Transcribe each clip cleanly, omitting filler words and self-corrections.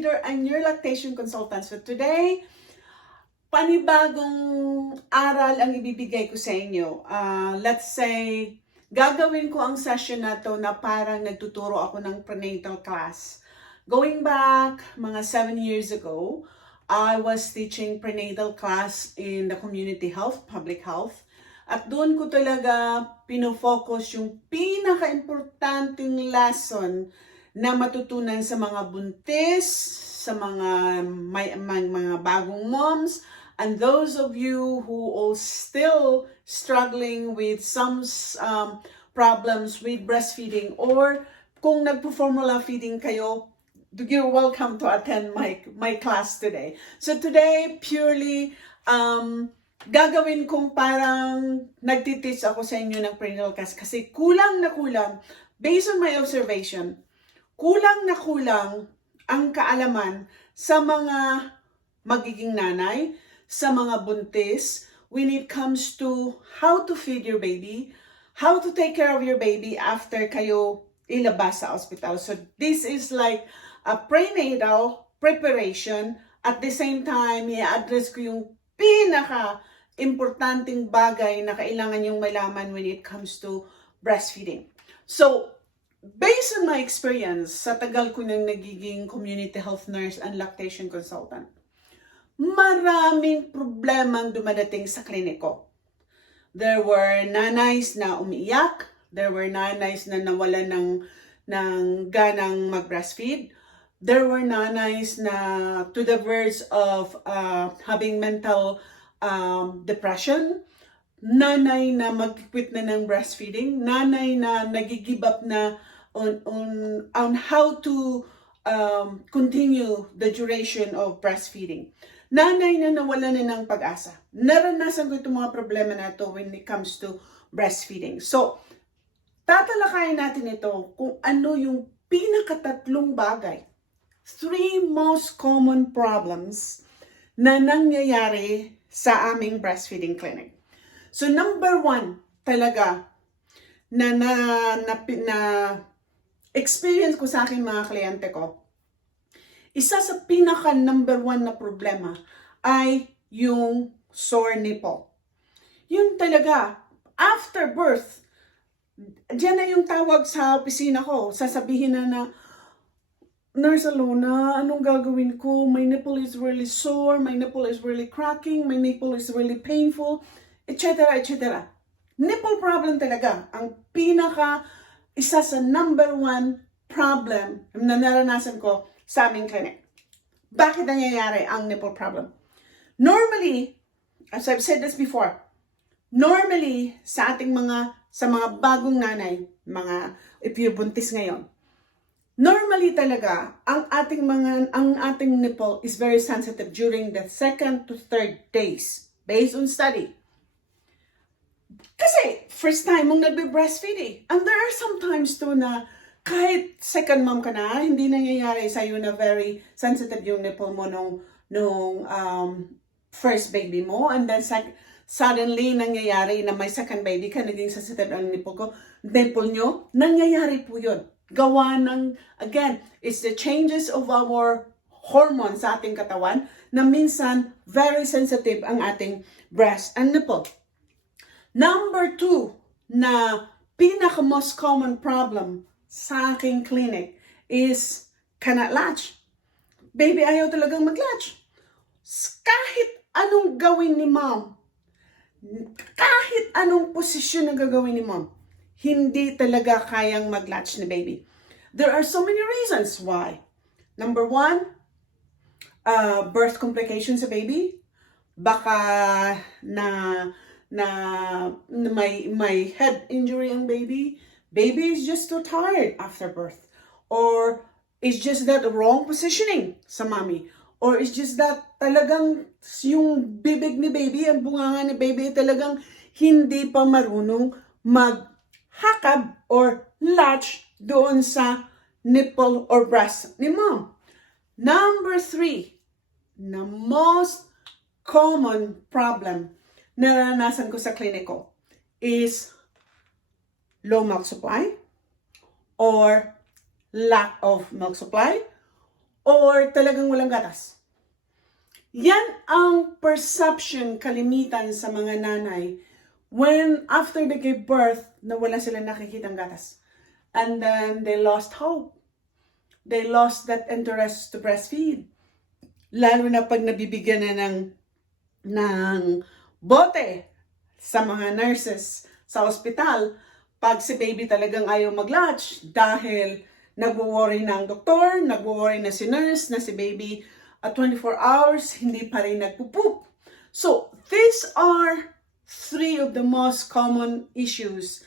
educator and your lactation consultant. So today, panibagong aral ang ibibigay ko sa inyo. Let's say, gagawin ko ang session na to na parang nagtuturo ako ng prenatal class. Going back mga 7 years ago, I was teaching prenatal class in the community health, public health. At doon ko talaga pinofocus yung pinaka-importanting lesson na matutunan sa mga buntis, sa mga mga bagong moms, and those of you who are still struggling with some problems with breastfeeding, or kung nagpo-formula feeding kayo, you're welcome to attend my class today. So today, purely, gagawin kong parang nagtiteach ako sa inyo ng prenatal class kasi kulang na kulang, based on my observation, kulang na kulang ang kaalaman sa mga magiging nanay, sa mga buntis, when it comes to how to feed your baby, how to take care of your baby after kayo ilabas sa hospital. So this is like a prenatal preparation. At the same time, i-address ko yung pinaka-importanting bagay na kailangan yung malaman when it comes to breastfeeding. So, based on my experience, sa tagal ko nang nagiging community health nurse and lactation consultant, maraming problemang dumadating sa kliniko. There were nanays na umiiyak, there were nanays na nawalan ng ganang mag-breastfeed, there were nanays na to the verge of having mental depression, nanay na mag-quit na ng breastfeeding, nanay na nag-give up na on how to continue the duration of breastfeeding. Nanay na nawala na ng pag-asa. Naranasan ko itong mga problema na ito when it comes to breastfeeding. So, tatalakayin natin ito kung ano yung pinakatatlong bagay, 3 most common problems na nangyayari sa aming breastfeeding clinic. So number 1 talaga na experience ko sa aking mga kliyente ko, isa sa pinaka number 1 na problema ay yung sore nipple. Yun talaga, after birth, diyan na yung tawag sa opisina ko, sasabihin na Nurse Alona, anong gagawin ko? My nipple is really sore, my nipple is really cracking, my nipple is really painful, etc. etc. Nipple problem talaga, ang isa sa number 1 problem na naranasan ko sa aming clinic. Bakit nangyayari ang nipple problem? Normally, as I've said this before, normally sa mga bagong nanay, if you're buntis ngayon, normally talaga, ang ating nipple is very sensitive during the 2nd to 3rd days, based on study. Kasi, first time mong nagbe-breastfeed eh. And there are sometimes too na kahit second mom ka na, hindi nangyayari sa'yo na very sensitive yung nipple mo nung first baby mo. And then suddenly, nangyayari na may second baby ka, naging sensitive ang nipple nyo. Nangyayari po yun. Gawa ng, again, it's the changes of our hormones sa ating katawan na minsan very sensitive ang ating breast and nipple. Number 2 na pinaka-most common problem sa aking clinic is cannot latch. Baby ayaw talagang mag-latch. Kahit anong gawin ni mom, kahit anong posisyon na gagawin ni mom, hindi talaga kayang mag-latch ni baby. There are so many reasons why. Number 1, birth complications sa baby. Baka may head injury ang baby. Baby is just too tired after birth. Or it's just that wrong positioning sa mommy. Or it's just that talagang yung bibig ni baby, ang bunganga ni baby, talagang hindi pa marunong maghakab or latch doon sa nipple or breast ni mom. Number 3, na most common problem na naranasan ko sa kliniko is low milk supply or lack of milk supply or talagang walang gatas. Yan ang perception kalimitan sa mga nanay when after they gave birth na wala silang nakikitang gatas. And then they lost hope. They lost that interest to breastfeed. Lalo na pag nabibigyan na ng bote sa mga nurses sa ospital, pag si baby talagang ayaw mag-latch dahil nagwo-worry na ang doktor, nagwo-worry na si nurse, na si baby at 24 hours, hindi pa rin nagpupoop. So, these are 3 of the most common issues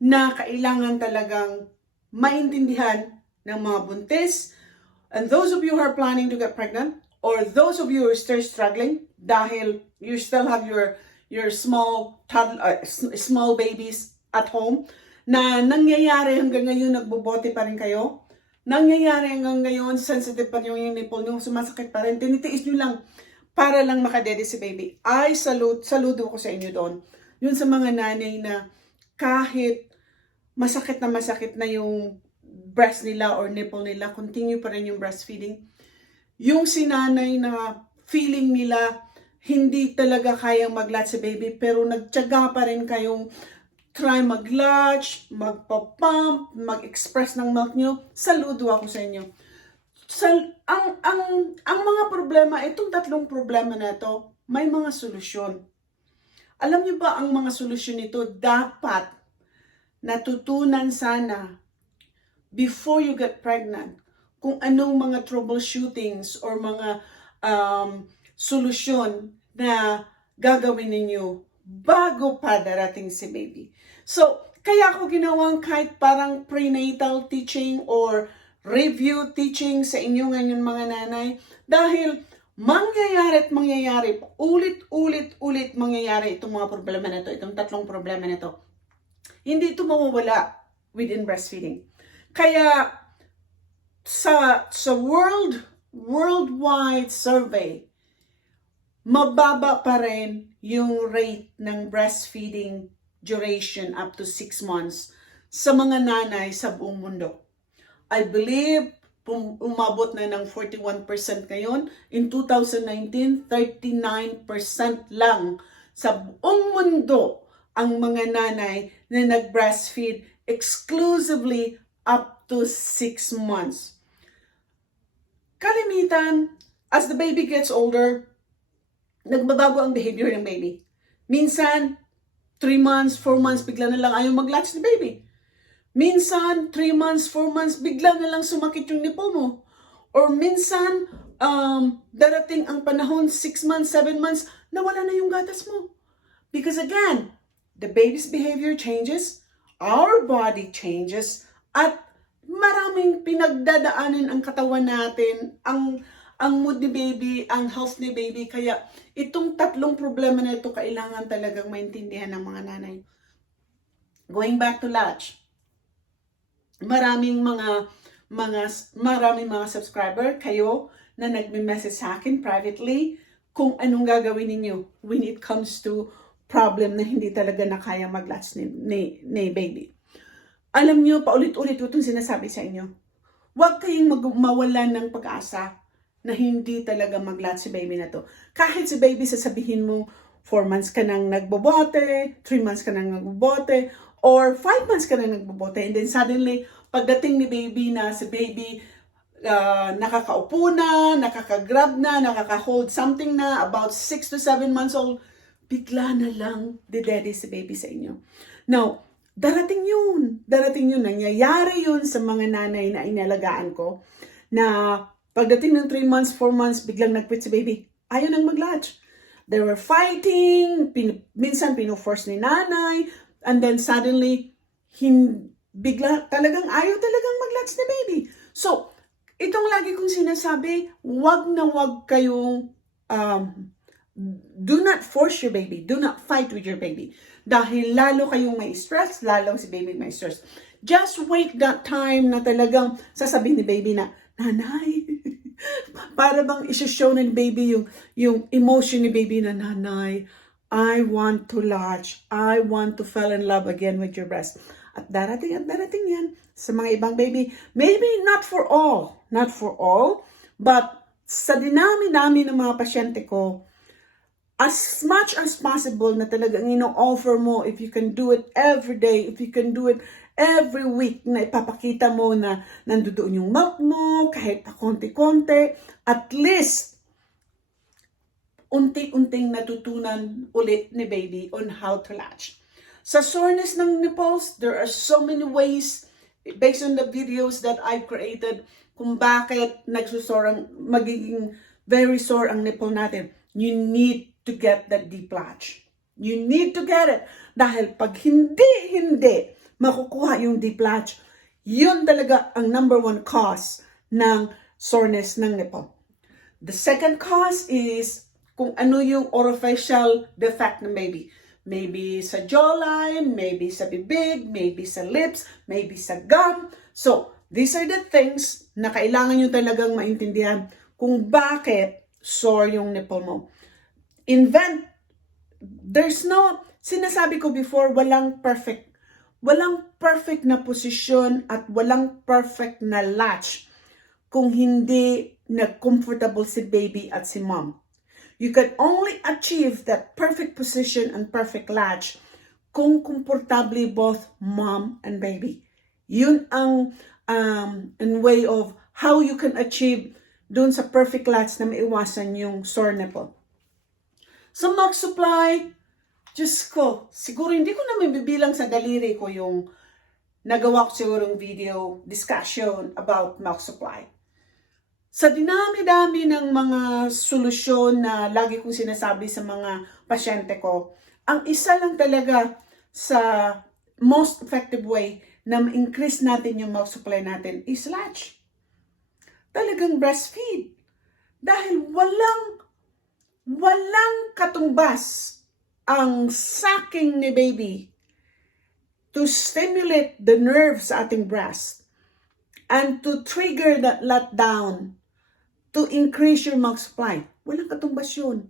na kailangan talagang maintindihan ng mga buntis. And those of you who are planning to get pregnant, or those of you who are still struggling dahil you still have your small babies at home, na nangyayari hanggang ngayon, nagbobote pa rin kayo, nangyayari hanggang ngayon, sensitive pa yung nipple nyo, sumasakit pa rin, tinitiis nyo lang para lang makadede si baby. Ay, saludo ko sa inyo doon. Yun sa mga nanay na kahit masakit na yung breast nila or nipple nila, continue pa rin yung breastfeeding. Yung sinanay na feeling nila hindi talaga kayang mag-latch si baby, pero nagtiyaga pa rin kayong try mag-latch, magpa-pump, mag-express ng milk nyo, saludo ako sa inyo. Ang mga problema, itong 3 problema na ito, may mga solusyon. Alam niyo ba ang mga solusyon nito dapat natutunan sana before you get pregnant, kung anong mga troubleshootings or mga solusyon na gagawin ninyo bago pa darating si baby. So, kaya ako ginawang kahit parang prenatal teaching or review teaching sa inyo ngayon mga nanay, dahil mangyayari at mangyayari, ulit mangyayari itong mga problema na ito, itong 3 problema na ito. Hindi ito mawawala within breastfeeding. Kaya sa worldwide survey, mababa pa rin yung rate ng breastfeeding duration up to 6 months sa mga nanay sa buong mundo. I believe umabot na ng 41% ngayon. In 2019, 39% lang sa buong mundo ang mga nanay na nag-breastfeed exclusively up to 6 months. Kalimitan, as the baby gets older, nagbabago ang behavior ng baby. Minsan, 3 months, 4 months, bigla na lang ayaw mag-latch ni baby. Minsan, 3 months, 4 months, bigla na lang sumakit yung nipple mo. Or minsan, darating ang panahon, 6 months, 7 months, nawala na yung gatas mo. Because again, the baby's behavior changes, our body changes, at maraming pinagdadaanin ang katawan natin, ang mood ni baby, ang health ni baby. Kaya itong 3 problema na ito kailangan talagang maintindihan ng mga nanay. Going back to latch, maraming mga subscriber kayo na nagme-message sa akin privately kung anong gagawin ninyo when it comes to problem na hindi talaga na kaya mag-latch ni baby. Alam nyo, paulit-ulit ko itong sinasabi sa inyo. Huwag kayong mawalan ng pag-asa na hindi talaga mag-latch si baby na to. Kahit si baby sasabihin mo, 4 months ka nang nagbobote, 3 months ka nang nagbobote, or 5 months ka nang nagbobote, and then suddenly, pagdating ni baby na si baby, nakakaupo na, nakakagrab na, nakaka-hold something na, about 6 to 7 months old, bigla na lang didede si baby sa inyo. Now, darating yun, nangyayari yun sa mga nanay na inalagaan ko, na pagdating ng 3 months, 4 months, biglang nag-quit si baby, ayaw nang mag-latch. They were fighting, minsan pino-force ni nanay, and then suddenly, bigla talagang ayaw talagang mag-latch ni baby. So, itong lagi kong sinasabi, wag na wag kayong, do not force your baby, do not fight with your baby. Dahil lalo kayong may stress, lalo si baby may stress. Just wait that time na talagang sasabihin ni baby na, nanay, para bang isi-show ng baby yung emotion ni baby na, nanay, I want to latch, I want to fall in love again with your breast. At darating yan sa mga ibang baby. Maybe not for all, But sa dinami-dami ng mga pasyente ko, as much as possible na talagang ino-offer mo, if you can do it every day, if you can do it every week, na ipapakita mo na nandoon yung milk mo, kahit pa konti-konti, at least, unti-unting natutunan ulit ni baby on how to latch. Sa soreness ng nipples, there are so many ways, based on the videos that I've created, kung bakit magiging very sore ang nipple natin. You need to get that deep latch. You need to get it. Dahil pag hindi makukuha yung deep latch, yun talaga ang number one cause ng soreness ng nipple. The second cause is kung ano yung orificial defect ng baby. Maybe sa jawline, maybe sa bibig, maybe sa lips, maybe sa gum. So, these are the things na kailangan nyo talagang maintindihan kung bakit sore yung nipple mo. Sinasabi ko before, walang perfect na posisyon at walang perfect na latch kung hindi na comfortable si baby at si mom. You can only achieve that perfect position and perfect latch kung komportable both mom and baby. Yun ang way of how you can achieve dun sa perfect latch na maiwasan yung sore nipple. Sa milk supply, Diyos ko, siguro hindi ko na mabibilang sa daliri ko yung nagawa ko sigurong video discussion about milk supply. Sa dinami-dami ng mga solusyon na lagi kong sinasabi sa mga pasyente ko, ang isa lang talaga sa most effective way na ma-increase natin yung milk supply natin is latch. Talagang breastfeed. Dahil walang katumbas ang sucking ni baby to stimulate the nerves sa ating breast and to trigger that letdown to increase your milk supply. Walang katumbas yun.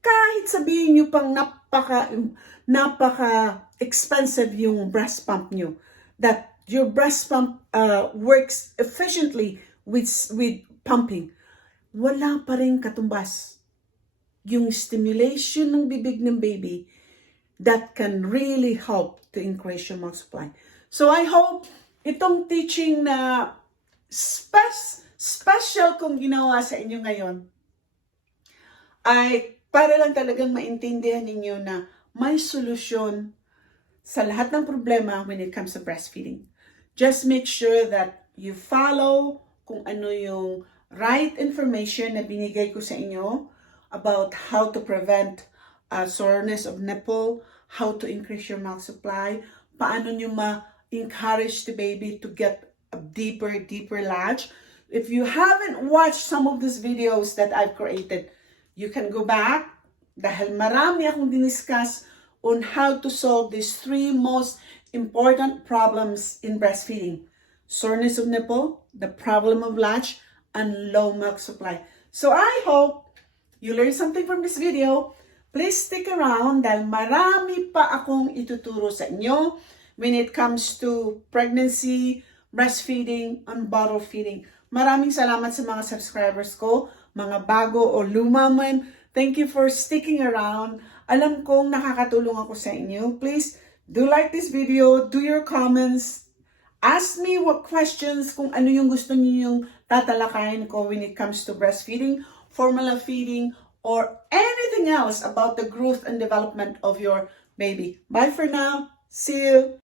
Kahit sabihin nyo pang napaka-expensive yung breast pump nyo, that your breast pump works efficiently with pumping, wala pa rin katumbas yung stimulation ng bibig ng baby that can really help to increase your milk supply. So I hope itong teaching na special kong ginawa sa inyo ngayon ay para lang talagang maintindihan ninyo na may solusyon sa lahat ng problema when it comes to breastfeeding. Just make sure that you follow kung ano yung right information na binigay ko sa inyo about how to prevent soreness of nipple, how to increase your milk supply, paano nyo ma-encourage the baby to get a deeper latch. If you haven't watched some of these videos that I've created, you can go back dahil marami akong diniscuss on how to solve these 3 most important problems in breastfeeding. Soreness of nipple, the problem of latch, and low milk supply. So I hope you learned something from this video. Please stick around dahil marami pa akong ituturo sa inyo when it comes to pregnancy, breastfeeding, and bottle feeding. Maraming salamat sa mga subscribers ko, mga bago o luma man. Thank you for sticking around. Alam kong nakakatulong ako sa inyo. Please do like this video, do your comments, ask me what questions, kung ano yung gusto niyo yung tatalakayin ko when it comes to breastfeeding, formula feeding, or anything else about the growth and development of your baby. Bye for now. See you.